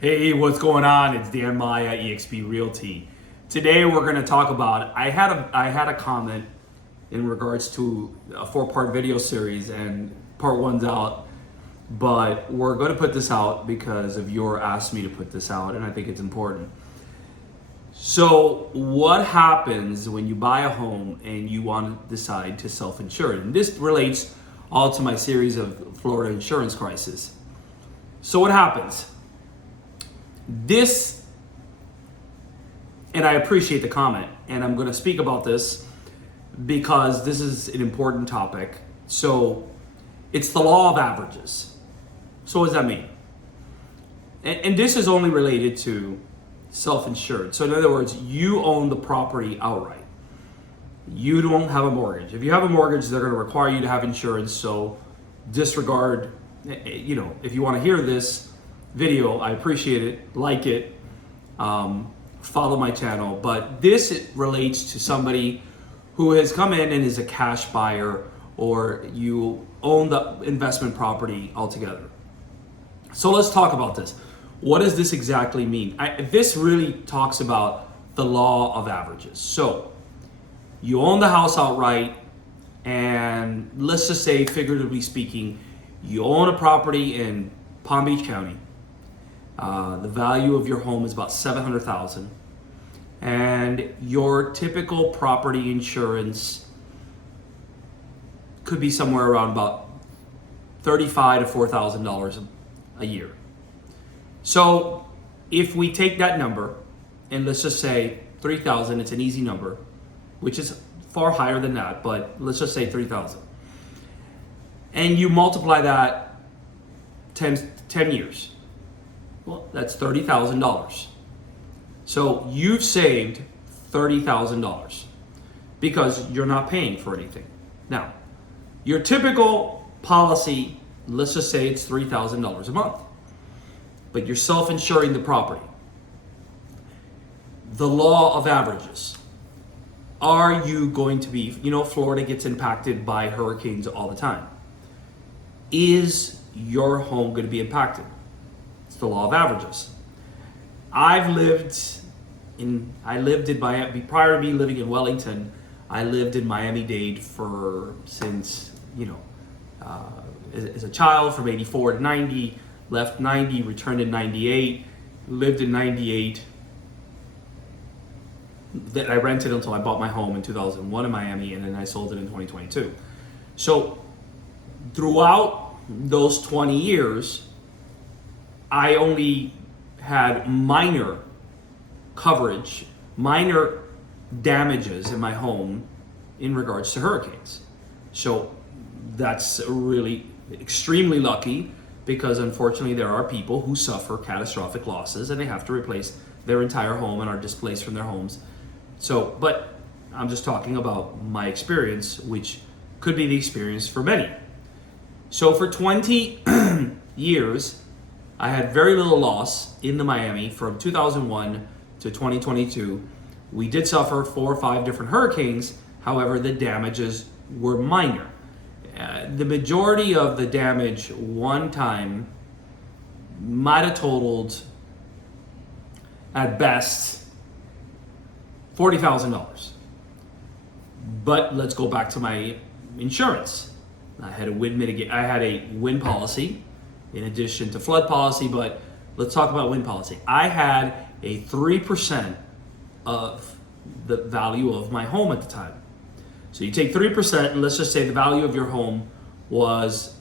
Hey, what's going on? It's Dan Maya, eXp Realty. Today we're going to talk about, I had a comment in regards to a 4-part video series, and part 1's out, but we're going to put this out because of your asked me to put this out, and I think it's important. So what happens when you buy a home and you want to decide to self-insure it? And this relates all to my series of Florida insurance crisis. So what happens? This, and I appreciate the comment, and I'm going to speak about this because this is an important topic. So it's the law of averages. So what does that mean? And this is only related to self-insured. So in other words, you own the property outright. You don't have a mortgage. If you have a mortgage, they're going to require you to have insurance. So disregard, if you want to hear this video, I appreciate it, like it, follow my channel. But this relates to somebody who has come in and is a cash buyer, or you own the investment property altogether. So let's talk about this. What does this exactly mean? This really talks about the law of averages. So you own the house outright, and let's just say, figuratively speaking, you own a property in Palm Beach County. The value of your home is about $700,000, and your typical property insurance could be somewhere around about $35,000 to $4,000 a year. So if we take that number and let's just say $3,000, it's an easy number, which is far higher than that, but let's just say $3,000, and you multiply that 10 years. Well, that's $30,000. So you've saved $30,000 because you're not paying for anything. Now, your typical policy, let's just say it's $3,000 a month, but you're self-insuring the property. The law of averages. Are you going to be, Florida gets impacted by hurricanes all the time. Is your home going to be impacted? It's the law of averages. I lived in Miami prior to me living in Wellington. I lived in Miami-Dade since as a child, from 84 to 90, left 90, returned in 98, lived in 98. That I rented until I bought my home in 2001 in Miami, and then I sold it in 2022. So throughout those 20 years, I only had minor coverage, minor damages in my home in regards to hurricanes. So that's really extremely lucky, because unfortunately there are people who suffer catastrophic losses and they have to replace their entire home and are displaced from their homes. So, but I'm just talking about my experience, which could be the experience for many. So for 20 years, I had very little loss in the Miami from 2001 to 2022. We did suffer 4 or 5 different hurricanes. However, the damages were minor. The majority of the damage one time might have totaled, at best, $40,000. But let's go back to my insurance. I had a wind policy in addition to flood policy, but let's talk about wind policy. I had a 3% of the value of my home at the time. So you take 3%, and let's just say the value of your home was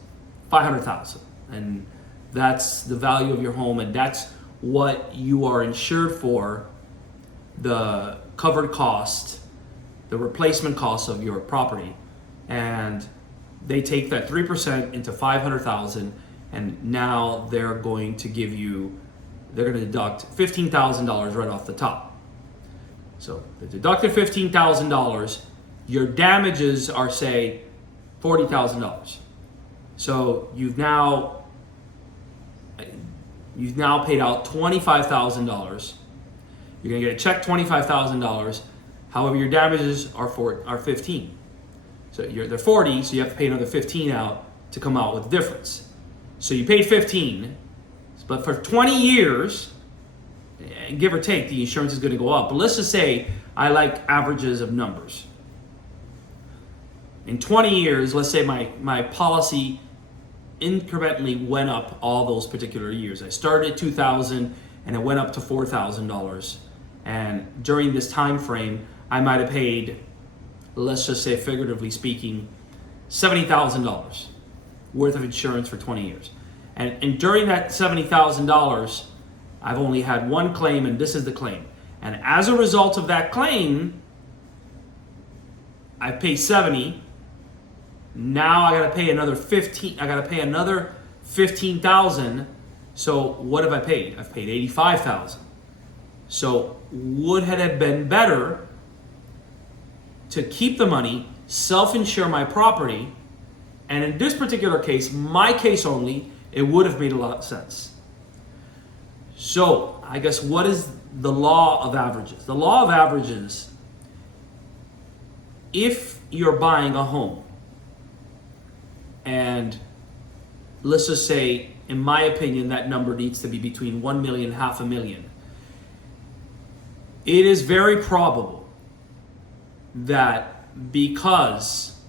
$500,000, and that's the value of your home, and that's what you are insured for, the covered cost, the replacement cost of your property. And they take that 3% into $500,000, and now they're going to deduct $15,000 right off the top. So they deducted $15,000. Your damages are, say, $40,000. So you've now paid out $25,000. You're gonna get a check $25,000. However, your damages are 15. So they're 40, so you have to pay another 15 out to come out with the difference. So you paid 15, But for 20 years, give or take, the insurance is going to go up. But let's just say I like averages of numbers. In 20 years, let's say my policy incrementally went up all those particular years. I started at $2,000 and it went up to $4,000. And during this time frame, I might have paid, let's just say figuratively speaking, $70,000 worth of insurance for 20 years. And during that $70,000, I've only had one claim, and this is the claim. And as a result of that claim, I pay 70. Now I gotta pay another 15. I gotta pay another 15,000. So what have I paid? I've paid 85,000. So would it have been better to keep the money, self-insure my property, and in this particular case, my case only, it would have made a lot of sense. So I guess what is the law of averages? The law of averages, if you're buying a home, and let's just say, in my opinion, that number needs to be between 1 million, half a million. It is very probable that because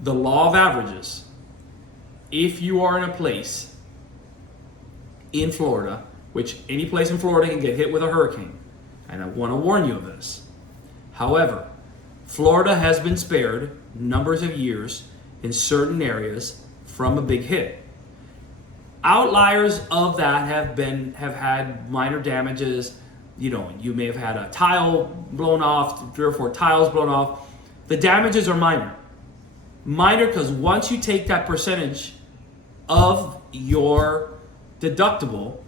the law of averages, if you are in a place in Florida, which any place in Florida can get hit with a hurricane, and I want to warn you of this. However, Florida has been spared numbers of years in certain areas from a big hit. Outliers of that have had minor damages. You know, you may have had a tile blown off, 3 or 4 tiles blown off. The damages are minor. Minor because once you take that percentage of your deductible,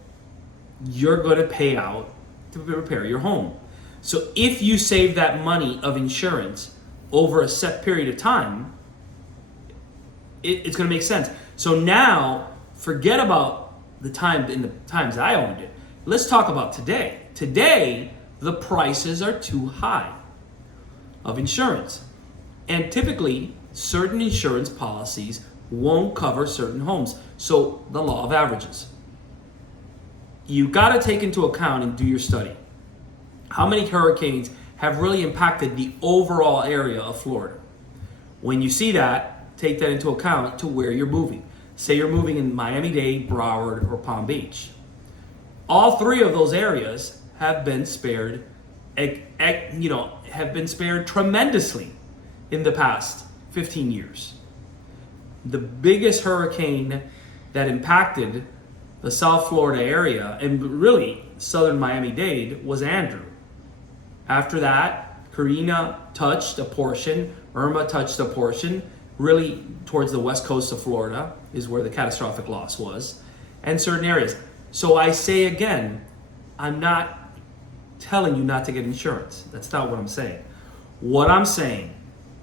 you're going to pay out to repair your home. So if you save that money of insurance over a set period of time, it's going to make sense. So now, forget about the time in the times I owned it. Let's talk about today. Today, the prices are too high of insurance. And typically, certain insurance policies won't cover certain homes. So the law of averages. You got to take into account and do your study. How many hurricanes have really impacted the overall area of Florida? When you see that, take that into account to where you're moving. Say you're moving in Miami-Dade, Broward, or Palm Beach. All 3 of those areas have been spared, have been spared tremendously in the past 15 years. The biggest hurricane that impacted the South Florida area and really southern Miami-Dade was Andrew. After that, Karina touched a portion, Irma touched a portion, really towards the west coast of Florida is where the catastrophic loss was, and certain areas. So I say again, I'm not telling you not to get insurance. That's not what I'm saying. What I'm saying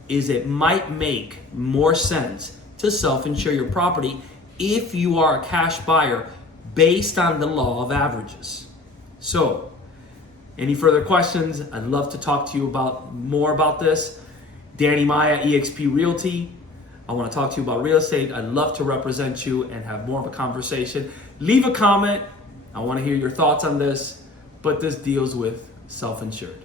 is it might make more sense to self-insure your property if you are a cash buyer based on the law of averages. So, any further questions? I'd love to talk to you more about this. Danny Maya, eXp Realty. I want to talk to you about real estate. I'd love to represent you and have more of a conversation. Leave a comment. I want to hear your thoughts on this, but this deals with self-insured.